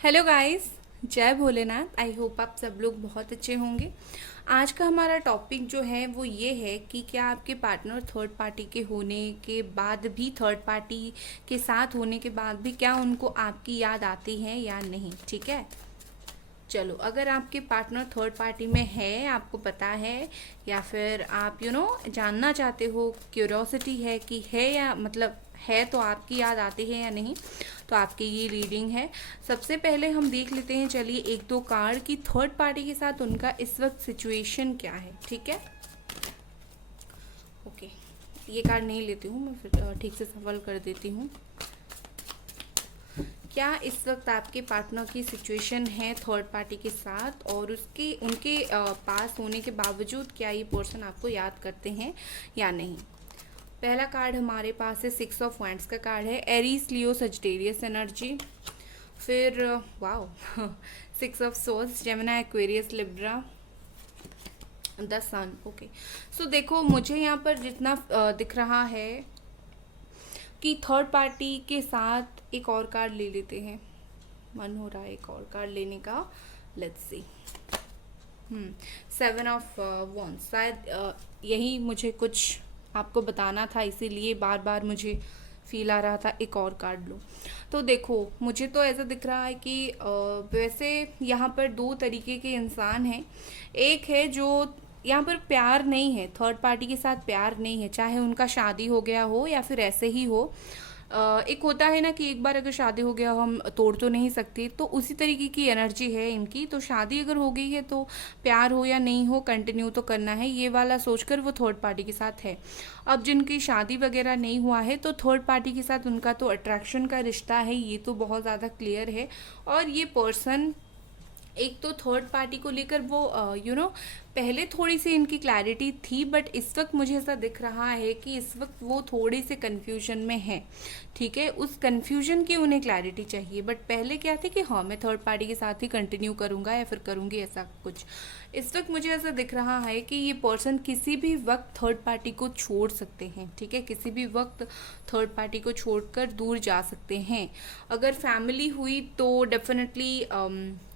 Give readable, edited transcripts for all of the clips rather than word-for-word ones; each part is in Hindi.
हेलो गाइस, जय भोलेनाथ। आई होप आप सब लोग बहुत अच्छे होंगे। आज का हमारा टॉपिक जो है वो ये है कि क्या आपके पार्टनर थर्ड पार्टी के होने के बाद भी, थर्ड पार्टी के साथ होने के बाद भी, क्या उनको आपकी याद आती है या नहीं। ठीक है, चलो, अगर आपके पार्टनर थर्ड पार्टी में है, आपको पता है, या फिर आप जानना चाहते हो, क्यूरोसिटी है कि है, या मतलब है तो आपकी याद आती है या नहीं, तो आपकी ये रीडिंग है। सबसे पहले हम देख लेते हैं, चलिए, एक दो कार्ड की थर्ड पार्टी के साथ उनका इस वक्त सिचुएशन क्या है। ठीक है, ओके, ये कार्ड नहीं लेती हूँ मैं, फिर ठीक से सफल कर देती हूँ। क्या इस वक्त आपके पार्टनर की सिचुएशन है थर्ड पार्टी के साथ, और उसके उनके पास होने के बावजूद क्या ये पर्सन आपको याद करते हैं या नहीं। पहला कार्ड हमारे पास है, 6 ऑफ वांड्स का कार्ड है, एरीज लियो सजिटेरियस एनर्जी। फिर wow 6 of swords, Gemini Aquarius Libra, the sun. Okay, so देखो, मुझे यहाँ पर जितना दिख रहा है कि थर्ड पार्टी के साथ एक और कार्ड ले लेते हैं। मन हो रहा है एक और कार्ड लेने का। Let's see. 7 ऑफ वॉन्ड्स, शायद यही मुझे कुछ आपको बताना था, इसीलिए बार बार मुझे फील आ रहा था एक और कार्ड लो। तो देखो, मुझे तो ऐसा दिख रहा है कि वैसे यहाँ पर दो तरीके के इंसान हैं। एक है जो यहाँ पर प्यार नहीं है, थर्ड पार्टी के साथ प्यार नहीं है, चाहे उनका शादी हो गया हो या फिर ऐसे ही हो। एक होता है ना कि एक बार अगर शादी हो गया, हम तोड़ तो नहीं सकते, तो उसी तरीके की एनर्जी है इनकी। तो शादी अगर हो गई है तो प्यार हो या नहीं हो, कंटिन्यू तो करना है, ये वाला सोचकर वो थर्ड पार्टी के साथ है। अब जिनकी शादी वगैरह नहीं हुआ है, तो थर्ड पार्टी के साथ उनका तो अट्रैक्शन का रिश्ता है, ये तो बहुत ज़्यादा क्लियर है। और ये पर्सन, एक तो थर्ड पार्टी को लेकर वो पहले थोड़ी सी इनकी क्लैरिटी थी, बट इस वक्त मुझे ऐसा दिख रहा है कि इस वक्त वो थोड़ी से कन्फ्यूजन में है। ठीक है, उस कन्फ्यूजन की उन्हें क्लैरिटी चाहिए, बट पहले क्या थे कि हाँ, मैं थर्ड पार्टी के साथ ही कंटिन्यू करूँगा या फिर करूँगी, ऐसा कुछ। इस वक्त मुझे ऐसा दिख रहा है कि ये पर्सन किसी भी वक्त थर्ड पार्टी को छोड़ सकते हैं। ठीक है, किसी भी वक्त थर्ड पार्टी को छोड़कर दूर जा सकते हैं। अगर फैमिली हुई तो डेफिनेटली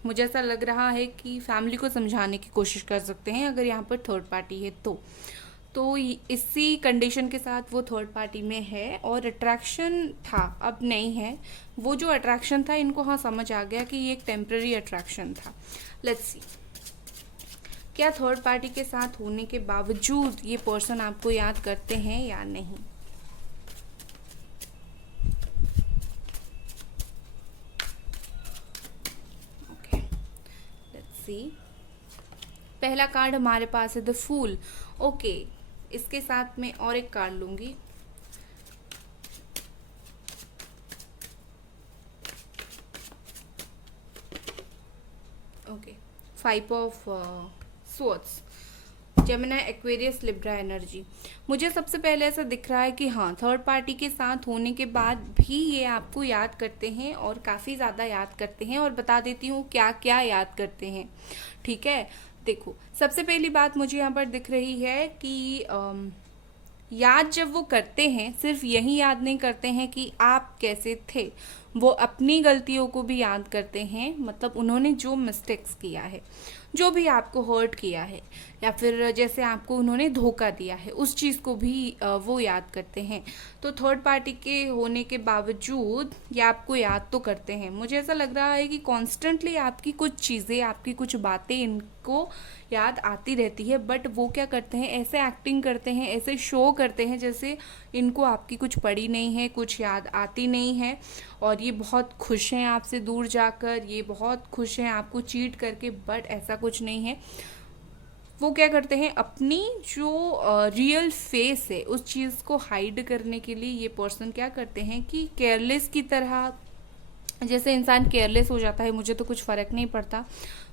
मुझे ऐसा लग रहा है कि फैमिली को समझाने की कोशिश कर सकते हैं, अगर यहाँ पर थर्ड पार्टी है तो इसी कंडीशन के साथ वो थर्ड पार्टी में है। और अट्रैक्शन था, अब नहीं है। वो जो अट्रैक्शन था, इनको हाँ समझ आ गया कि ये एक टेम्पररी अट्रैक्शन था। लेट्स सी, क्या थर्ड पार्टी के साथ होने के बावजूद ये पर्सन आपको याद करते हैं या नहीं। Okay, let's see. पहला कार्ड हमारे पास है द फूल। ओके, इसके साथ में और एक कार्ड लूंगी। Okay, 5 of swords, Gemini Aquarius Libra energy. मुझे सबसे पहले ऐसा दिख रहा है कि हाँ, थर्ड पार्टी के साथ होने के बाद भी ये आपको याद करते हैं, और काफ़ी ज़्यादा याद करते हैं। और बता देती हूँ क्या क्या याद करते हैं। ठीक है, देखो, सबसे पहली बात मुझे यहाँ पर दिख रही है कि याद जब वो करते हैं, सिर्फ यही याद नहीं करते हैं कि आप कैसे थे, वो अपनी गलतियों को भी याद करते हैं। मतलब उन्होंने जो मिस्टेक्स किया है, जो भी आपको हर्ट किया है, या फिर जैसे आपको उन्होंने धोखा दिया है, उस चीज़ को भी वो याद करते हैं। तो थर्ड पार्टी के होने के बावजूद ये आपको याद तो करते हैं। मुझे ऐसा लग रहा है कि कॉन्स्टेंटली आपकी कुछ चीज़ें, आपकी कुछ बातें इनको याद आती रहती है, बट वो क्या करते हैं, ऐसे एक्टिंग करते हैं, ऐसे शो करते हैं जैसे इनको आपकी कुछ पड़ी नहीं है, कुछ याद आती नहीं है। और ये बहुत खुश हैं आपसे दूर जाकर, ये बहुत खुश हैं आपको चीट करके, बट ऐसा कुछ नहीं है। वो क्या करते हैं, अपनी जो रियल फेस है, उस चीज़ को हाइड करने के लिए ये पर्सन क्या करते हैं कि केयरलेस की तरह, जैसे इंसान केयरलेस हो जाता है, मुझे तो कुछ फ़र्क नहीं पड़ता,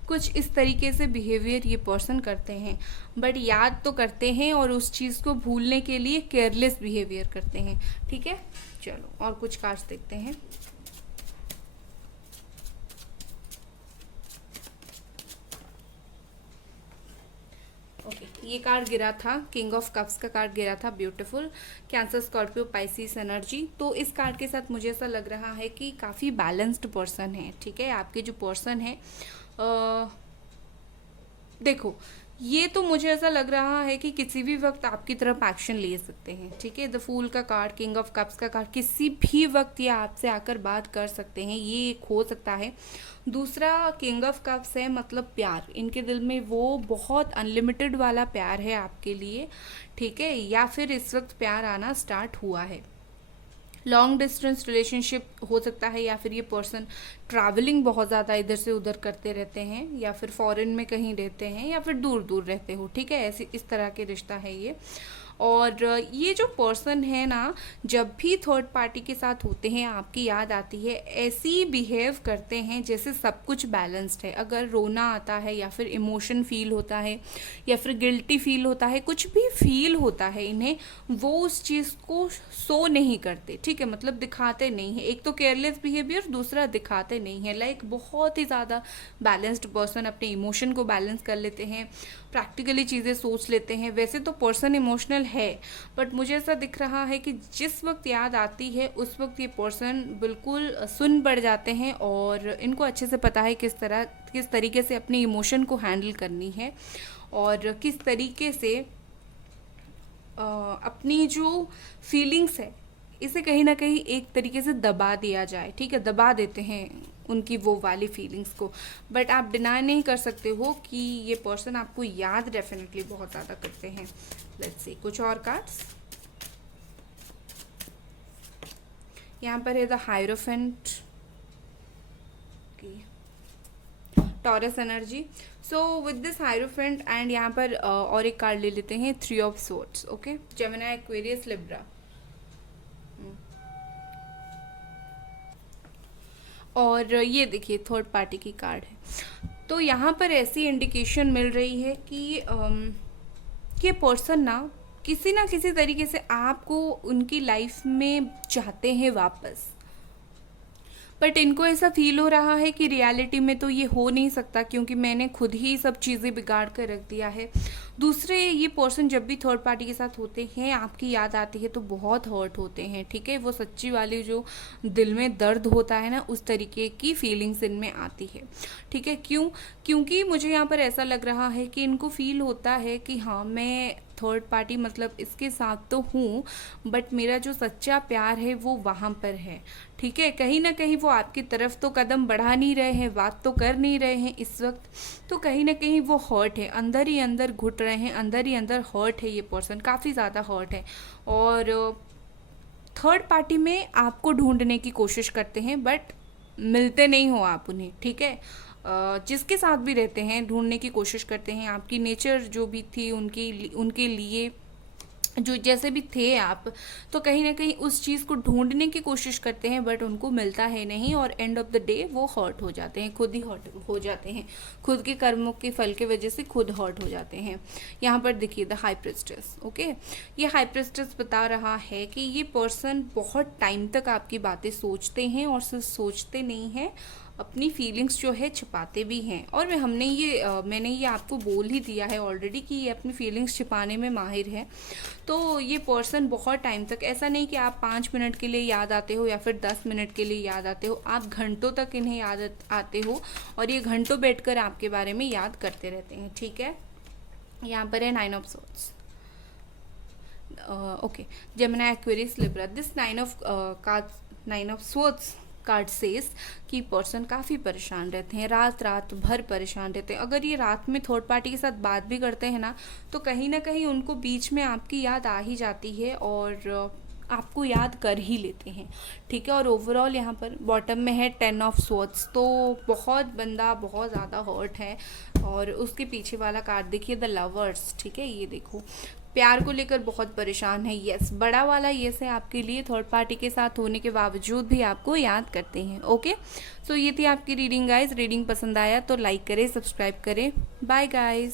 कुछ इस तरीके से बिहेवियर ये पर्सन करते हैं। बट याद तो करते हैं, और उस चीज़ को भूलने के लिए केयरलेस बिहेवियर करते हैं। ठीक है, चलो और कुछ कार्ड्स देखते हैं। ओके, ये कार्ड गिरा था, किंग ऑफ कप्स का कार्ड गिरा था, beautiful. Cancer, Scorpio, Pisces energy. तो इस कार्ड के साथ मुझे ऐसा लग रहा है कि काफ़ी बैलेंस्ड पर्सन है, ठीक है। आपके जो पर्सन है देखो, ये तो मुझे ऐसा लग रहा है कि किसी भी वक्त आपकी तरफ एक्शन ले सकते हैं, ठीक है। द फूल का कार्ड, किंग ऑफ कप्स का कार्ड, किसी भी वक्त ये आपसे आकर बात कर सकते हैं, ये एक हो सकता है। दूसरा किंग ऑफ कप्स है, मतलब प्यार, इनके दिल में वो बहुत अनलिमिटेड वाला प्यार है आपके लिए, ठीक है। या फिर इस वक्त प्यार आना स्टार्ट हुआ है। लॉन्ग डिस्टेंस रिलेशनशिप हो सकता है, या फिर ये पर्सन ट्रैवलिंग बहुत ज़्यादा इधर से उधर करते रहते हैं, या फिर फॉरेन में कहीं रहते हैं, या फिर दूर दूर रहते हो, ठीक है। ऐसी इस तरह के रिश्ता है ये। और ये जो पर्सन है ना, जब भी थर्ड पार्टी के साथ होते हैं आपकी याद आती है, ऐसी बिहेव करते हैं जैसे सब कुछ बैलेंस्ड है। अगर रोना आता है, या फिर इमोशन फील होता है, या फिर गिल्टी फील होता है, कुछ भी फील होता है इन्हें, वो उस चीज़ को शो नहीं करते, ठीक है, मतलब दिखाते नहीं है। एक तो केयरलेस बिहेवियर, दूसरा दिखाते नहीं है। लाइक बहुत ही ज़्यादा बैलेंस्ड पर्सन, अपने इमोशन को बैलेंस कर लेते हैं, प्रैक्टिकली चीज़ें सोच लेते हैं। वैसे तो पर्सन इमोशनल है, बट मुझे ऐसा दिख रहा है कि जिस वक्त याद आती है उस वक्त ये पर्सन बिल्कुल सुन बढ़ जाते हैं, और इनको अच्छे से पता है किस तरीके से अपने इमोशन को हैंडल करनी है, और किस तरीके से अपनी जो फीलिंग्स है इसे कहीं ना कहीं एक तरीके से दबा दिया जाए, ठीक है। दबा देते हैं उनकी वो वाली फीलिंग्स को, बट आप डिनाई नहीं कर सकते हो कि ये पर्सन आपको याद डेफिनेटली बहुत ज़्यादा करते हैं। लेट्स सी कुछ और कार्ड्स। यहाँ पर है the hierophant, taurus energy. So with this hierophant and यहाँ पर और एक कार्ड ले लेते हैं, 3 of swords, okay. Gemini, Aquarius, Libra. और ये देखिए थर्ड पार्टी की कार्ड है। तो यहाँ पर ऐसी इंडिकेशन मिल रही है कि ये पर्सन ना किसी तरीके से आपको उनकी लाइफ में चाहते हैं वापस, बट इनको ऐसा फील हो रहा है कि रियलिटी में तो ये हो नहीं सकता, क्योंकि मैंने खुद ही सब चीज़ें बिगाड़ कर रख दिया है। दूसरे, ये पर्सन जब भी थर्ड पार्टी के साथ होते हैं, आपकी याद आती है तो बहुत हर्ट होते हैं, ठीक है। वो सच्ची वाली जो दिल में दर्द होता है ना, उस तरीके की फीलिंग्स इनमें आती है, ठीक है। क्योंकि मुझे यहाँ पर ऐसा लग रहा है कि इनको फील होता है कि हाँ, मैं थर्ड पार्टी मतलब इसके साथ तो हूँ, बट मेरा जो सच्चा प्यार है वो वहाँ पर है, ठीक है। कहीं ना कहीं वो आपकी तरफ तो कदम बढ़ा नहीं रहे हैं, बात तो कर नहीं रहे हैं इस वक्त, तो कहीं ना कहीं वो हर्ट है, अंदर ही अंदर घुट रहे हैं, अंदर ही अंदर हर्ट है। ये पर्सन काफ़ी ज़्यादा हर्ट है, और थर्ड पार्टी में आपको ढूंढने की कोशिश करते हैं, बट मिलते नहीं हो आप उन्हें, ठीक है। जिसके साथ भी रहते हैं ढूंढने की कोशिश करते हैं, आपकी नेचर जो भी थी उनके लिए जो जैसे भी थे आप, तो कहीं ना कहीं उस चीज़ को ढूंढने की कोशिश करते हैं, बट उनको मिलता है नहीं, और एंड ऑफ द डे वो हर्ट हो जाते हैं, खुद ही हर्ट हो जाते हैं, खुद के कर्मों के फल के वजह से खुद हर्ट हो जाते हैं। यहाँ पर देखिए द हाई प्रिस्टेस, ओके। ये हाई प्रिस्टेस बता रहा है कि ये पर्सन बहुत टाइम तक आपकी बातें सोचते हैं, और सिर्फ सोचते नहीं हैं, अपनी फीलिंग्स जो है छिपाते भी हैं। और मैंने ये आपको बोल ही दिया है ऑलरेडी कि ये अपनी फीलिंग्स छिपाने में माहिर है। तो ये पर्सन बहुत टाइम तक, ऐसा नहीं कि आप 5 मिनट के लिए याद आते हो या फिर 10 मिनट के लिए याद आते हो, आप घंटों तक इन्हें याद आते हो, और ये घंटों बैठकर आपके बारे में याद करते रहते हैं, ठीक है। यहाँ पर है 9 of swords, okay. Gemini, Aquarius, Libra. This 9 of swords card says कि पर्सन काफ़ी परेशान रहते हैं, रात भर परेशान रहते हैं। अगर ये रात में थर्ड पार्टी के साथ बात भी करते हैं ना, तो कहीं ना कहीं उनको बीच में आपकी याद आ ही जाती है, और आपको याद कर ही लेते हैं, ठीक है। और ओवरऑल यहाँ पर बॉटम में है 10 ऑफ सोर्ड्स, तो बंदा बहुत ज़्यादा हर्ट है। और उसके पीछे वाला कार्ड देखिए द लवर्स, ठीक है। ये देखो प्यार को लेकर बहुत परेशान है, यस, बड़ा वाला यस है आपके लिए। थर्ड पार्टी के साथ होने के बावजूद भी आपको याद करते हैं, ओके। सो ये थी आपकी रीडिंग गाइज। रीडिंग पसंद आया तो लाइक करें, सब्सक्राइब करें। Bye guys.